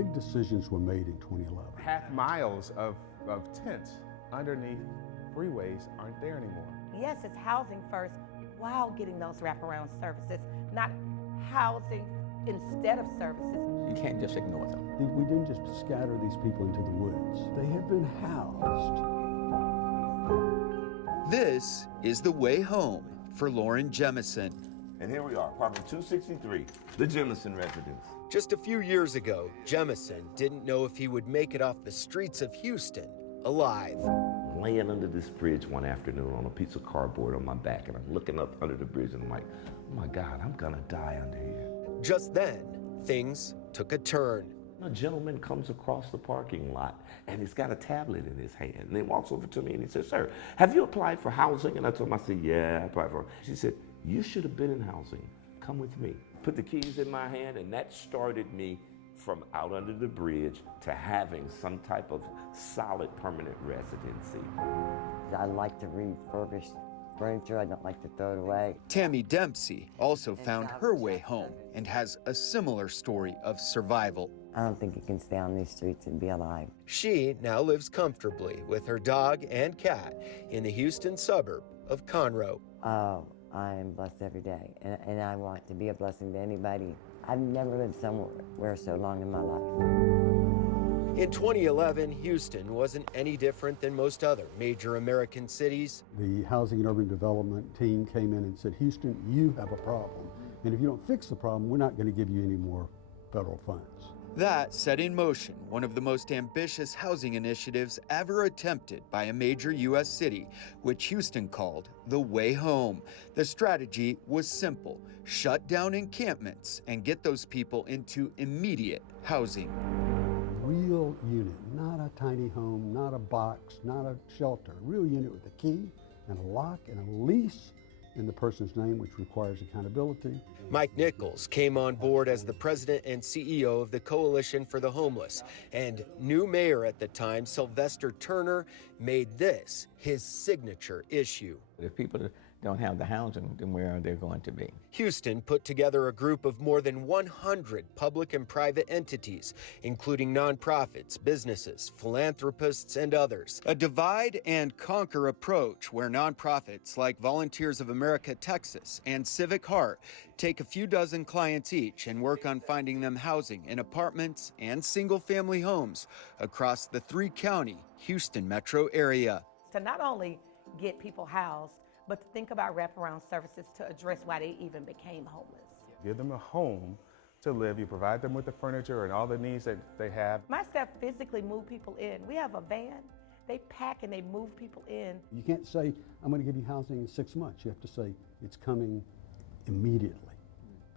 big decisions were made in 2011. Half miles of tents underneath freeways aren't there anymore. Yes, it's housing first while getting those wraparound services, not housing instead of services. You can't just ignore them. We didn't just scatter these people into the woods. They have been housed. This is the way home for Lauren Jemison. And here we are, apartment 263, the Jemison residence. Just a few years ago, Jemison didn't know if he would make it off the streets of Houston alive. Laying under this bridge one afternoon on a piece of cardboard on my back, and I'm looking up under the bridge and I'm like, oh my God, I'm gonna die under here. Just then, things took a turn. A gentleman comes across the parking lot and he's got a tablet in his hand. And he walks over to me and he says, sir, have you applied for housing? And I told him, I said, yeah, I applied for it. She said, you should have been in housing. Come with me. Put the keys in my hand, and that started me from out under the bridge to having some type of solid permanent residency. I like to refurbish furniture. I don't like to throw it away. Tammy Dempsey also found her way home and has a similar story of survival. I don't think you can stay on these streets and be alive. She now lives comfortably with her dog and cat in the Houston suburb of Conroe. Oh, I am blessed every day, and I want to be a blessing to anybody. I've never lived somewhere so long in my life. In 2011, Houston wasn't any different than most other major American cities. The Housing and Urban Development team came in and said, Houston, you have a problem. And if you don't fix the problem, we're not going to give you any more federal funds. That set in motion one of the most ambitious housing initiatives ever attempted by a major U.S. city, which Houston called the Way Home. The strategy was simple: shut down encampments and get those people into immediate housing. Real unit, not a tiny home, not a box, not a shelter. A real unit with a key and a lock and a lease in the person's name, which requires accountability. Mike Nichols came on board as the president and CEO of the Coalition for the Homeless, and new mayor at the time, Sylvester Turner, made this his signature issue. If people don't have the housing, then where are they going to be? Houston put together a group of more than 100 public and private entities, including nonprofits, businesses, philanthropists, and others. A divide and conquer approach where nonprofits like Volunteers of America Texas and Civic Heart take a few dozen clients each and work on finding them housing in apartments and single-family homes across the three-county Houston metro area. To not only get people housed, but to think about wraparound services to address why they even became homeless. Give them a home to live. You provide them with the furniture and all the needs that they have. My staff physically move people in. We have a van. They pack and they move people in. You can't say, I'm going to give you housing in 6 months. You have to say, it's coming immediately.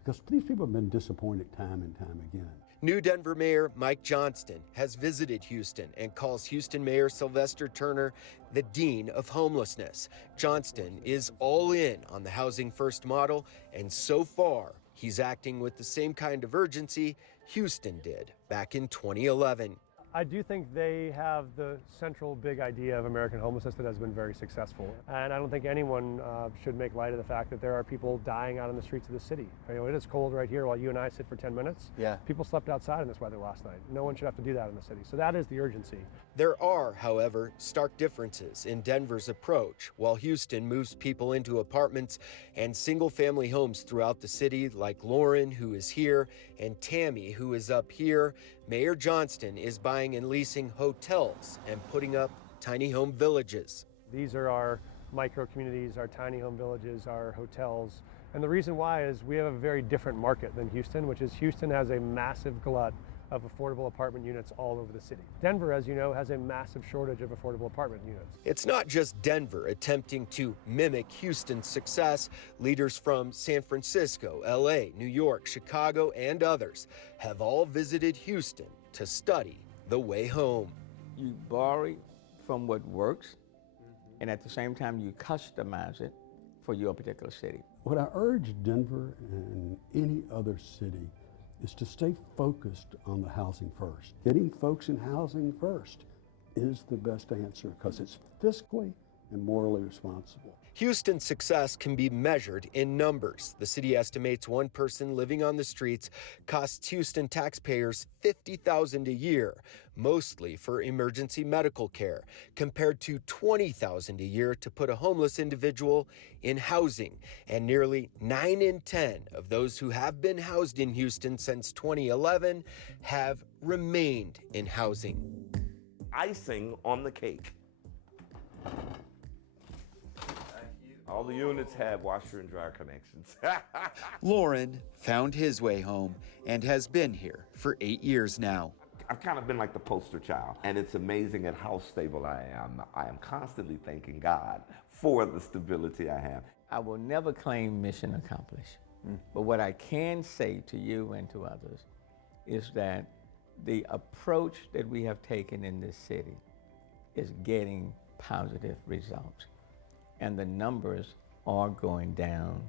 Because these people have been disappointed time and time again. New Denver Mayor Mike Johnston has visited Houston and calls Houston Mayor Sylvester Turner the Dean of Homelessness. Johnston is all in on the Housing First model, and so far, he's acting with the same kind of urgency Houston did back in 2011. I do think they have the central big idea of American homelessness that has been very successful. And I don't think anyone should make light of the fact that there are people dying out on the streets of the city. You know, it is cold right here while you and I sit for 10 minutes. Yeah. People slept outside in this weather last night. No one should have to do that in the city. So that is the urgency. There are, however, stark differences in Denver's approach. While Houston moves people into apartments and single-family homes throughout the city, like Lauren, who is here, and Tammy, who is up here, Mayor Johnston is buying and leasing hotels and putting up tiny home villages. These are our micro communities, our tiny home villages, our hotels. And the reason why is we have a very different market than Houston, which is Houston has a massive glut of affordable apartment units all over the city. Denver, as you know, has a massive shortage of affordable apartment units. It's not just Denver attempting to mimic Houston's success. Leaders from San Francisco, LA, New York, Chicago, and others have all visited Houston to study the way home. You borrow from what works, and at the same time you customize it for your particular city. What I urge Denver and any other city is to stay focused on the housing first. Getting folks in housing first is the best answer because it's fiscally and morally responsible. Houston's success can be measured in numbers. The city estimates one person living on the streets costs Houston taxpayers $50,000 a year, mostly for emergency medical care, compared to $20,000 a year to put a homeless individual in housing. And nearly 9 in 10 of those who have been housed in Houston since 2011 have remained in housing. Icing on the cake. All the units have washer and dryer connections. Lauren found his way home and has been here for 8 years now. I've kind of been like the poster child, and it's amazing at how stable I am. I am constantly thanking God for the stability I have. I will never claim mission accomplished, but what I can say to you and to others is that the approach that we have taken in this city is getting positive results. And the numbers are going down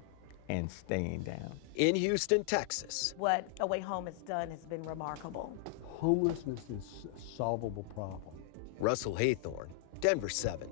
and staying down. In Houston, Texas. What Away Home has done has been remarkable. Homelessness is a solvable problem. Russell Haythorne, Denver 7.